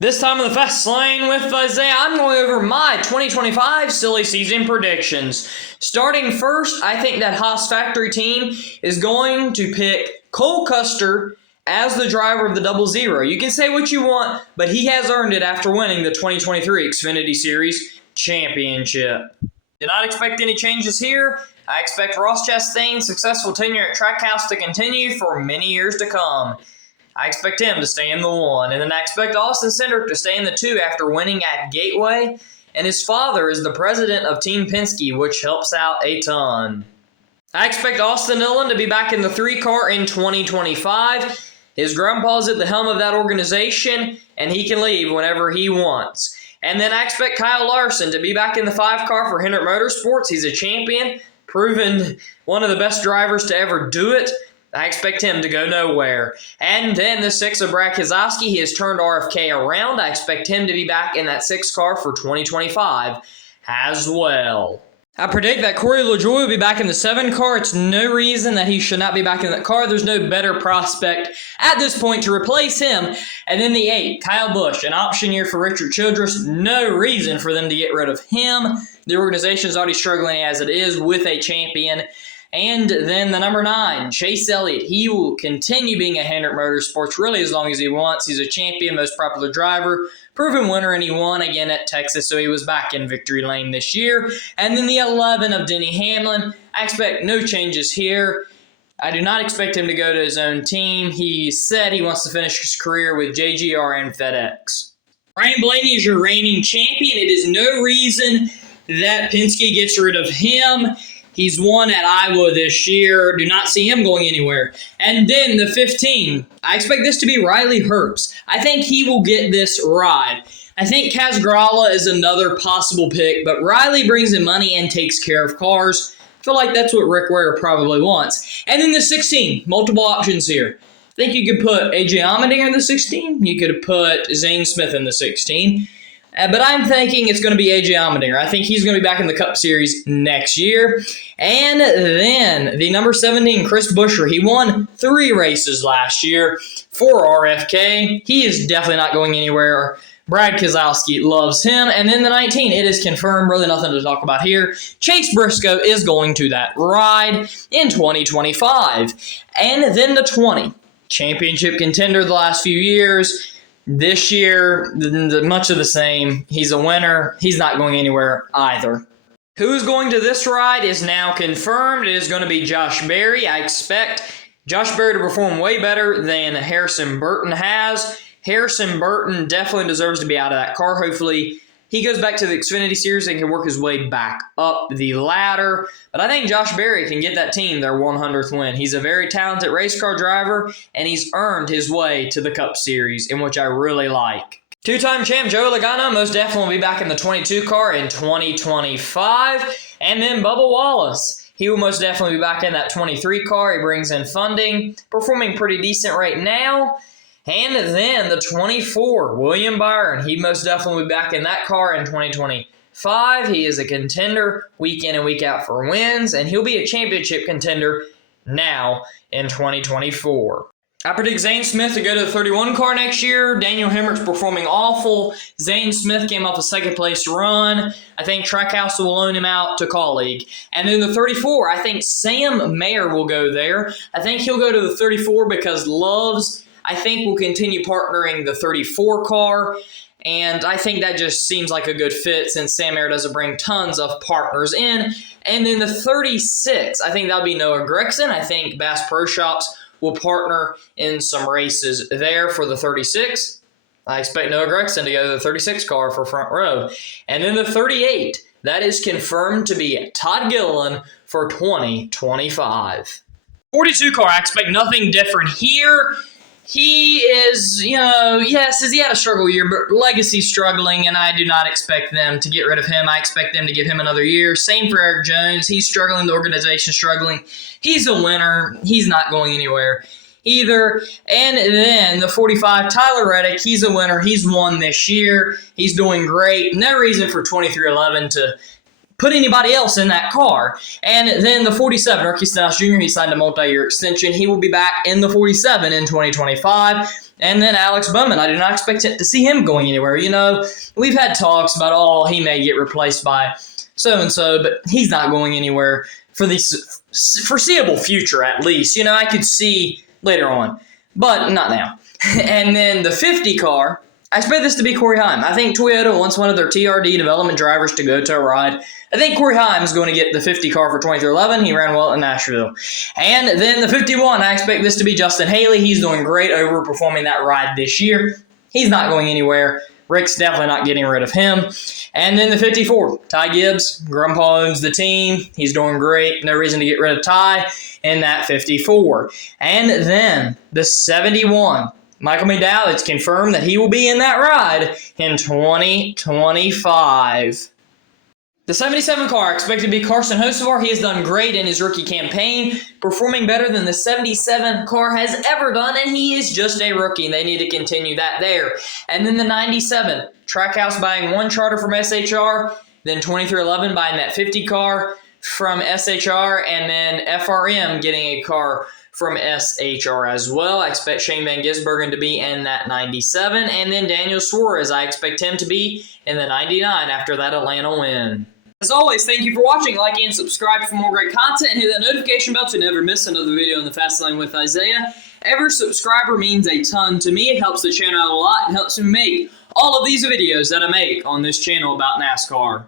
This time in the Fast Lane with Isaiah, I'm going over my 2025 silly season predictions. Starting first, I think that Haas Factory team is going to pick Cole Custer as the driver of the 00. You can say what you want, but he has earned it after winning the 2023 Xfinity Series Championship. Do not expect any changes here. I expect Ross Chastain's successful tenure at Trackhouse to continue for many years to come. I expect him to stay in the 1. And then I expect Austin Cindric to stay in the 2 after winning at Gateway. And his father is the president of Team Penske, which helps out a ton. I expect Austin Dillon to be back in the 3 car in 2025. His grandpa's at the helm of that organization, and he can leave whenever he wants. And then I expect Kyle Larson to be back in the 5 car for Hendrick Motorsports. He's a champion, proven one of the best drivers to ever do it. I expect him to go nowhere. And then the 6 of Brad Keselowski, he has turned RFK around. I expect him to be back in that 6 car for 2025 as well. I predict that Corey LaJoie will be back in the 7 car. It's no reason that he should not be back in that car. There's no better prospect at this point to replace him. And then the 8, Kyle Busch, an option year for Richard Childress. No reason for them to get rid of him. The organization is already struggling as it is with a champion. And then the number 9, Chase Elliott. He will continue being a Hendrick Motorsports really as long as he wants. He's a champion, most popular driver, proven winner, and he won again at Texas, so he was back in victory lane this year. And then the 11 of Denny Hamlin. I expect no changes here. I do not expect him to go to his own team. He said he wants to finish his career with JGR and FedEx. Ryan Blaney is your reigning champion. It is no reason that Penske gets rid of him. He's won at Iowa this year. Do not see him going anywhere. And then the 15, I expect this to be Riley Herbst. I think he will get this ride. I think Kaz Grala is another possible pick, but Riley brings in money and takes care of cars. I feel like that's what Rick Ware probably wants. And then the 16, multiple options here. I think you could put AJ Allmendinger in the 16. You could put Zane Smith in the 16. But I'm thinking it's going to be AJ Allmendinger. I think he's going to be back in the Cup Series next year. And then the number 17, Chris Buescher. He won 3 races last year for RFK. He is definitely not going anywhere. Brad Keselowski loves him. And then the 19, it is confirmed. Really nothing to talk about here. Chase Briscoe is going to that ride in 2025. And then the 20, championship contender the last few years. This year, much of the same. He's a winner. He's not going anywhere either. Who's going to this ride is now confirmed. It is going to be Josh Berry. I expect Josh Berry to perform way better than Harrison Burton has. Harrison Burton definitely deserves to be out of that car. Hopefully, he goes back to the Xfinity Series and can work his way back up the ladder. But I think Josh Berry can get that team their 100th win. He's a very talented race car driver, and he's earned his way to the Cup Series, in which I really like. 2-time champ Joey Logano most definitely will be back in the 22 car in 2025. And then Bubba Wallace. He will most definitely be back in that 23 car. He brings in funding, performing pretty decent right now. And then the 24, William Byron. He most definitely will be back in that car in 2025. He is a contender week in and week out for wins, and he'll be a championship contender now in 2024. I predict Zane Smith to go to the 31 car next year. Daniel Hemrick's performing awful. Zane Smith came off a second-place run. I think Trackhouse will loan him out to colleague. And then the 34, I think Sam Mayer will go there. I think he'll go to the 34 because Love's, I think, will continue partnering the 34 car. And I think that just seems like a good fit since Sam Mayer doesn't bring tons of partners in. And then the 36, I think that'll be Noah Gragson. I think Bass Pro Shops will partner in some races there for the 36. I expect Noah Gragson to go to the 36 car for front row. And then the 38, that is confirmed to be Todd Gilliland for 2025. 42 car, I expect nothing different here. He is, yes, he had a struggle year, but Legacy's struggling, and I do not expect them to get rid of him. I expect them to give him another year. Same for Eric Jones. He's struggling. The organization's struggling. He's a winner. He's not going anywhere either. And then the 45, Tyler Reddick. He's a winner. He's won this year. He's doing great. No reason for 2311 to put anybody else in that car. And then the 47, Ricky Stenhouse Jr., he signed a multi-year extension. He will be back in the 47 in 2025. And then Alex Bowman, I do not expect to see him going anywhere. You know, we've had talks about, oh, he may get replaced by so-and-so, but he's not going anywhere for the foreseeable future, at least. You know, I could see later on, but not now. And then the 50 car, I expect this to be Corey Heim. I think Toyota wants one of their TRD development drivers to go to a ride. I think Corey Heim is going to get the 50 car for 2311. He ran well in Nashville. And then the 51, I expect this to be Justin Haley. He's doing great, overperforming that ride this year. He's not going anywhere. Rick's definitely not getting rid of him. And then the 54, Ty Gibbs. Grandpa owns the team. He's doing great. No reason to get rid of Ty in that 54. And then the 71, Michael McDowell, it's confirmed that he will be in that ride in 2025. The 77 car, expected to be Carson Hocevar. He has done great in his rookie campaign, performing better than the 77 car has ever done, and he is just a rookie, and they need to continue that there. And then the 97, Trackhouse buying one charter from SHR, then 2311 buying that 50 car from SHR, and then FRM getting a car from SHR as well. I expect Shane Van Gisbergen to be in that 97, and then Daniel Suarez, I expect him to be in the 99 after that Atlanta win. As always, thank you for watching. Like and subscribe for more great content, and hit that notification bell to never miss another video in the Fast Lane with Isaiah. Every subscriber means a ton to me. It helps the channel out a lot and helps me make all of these videos that I make on this channel about NASCAR.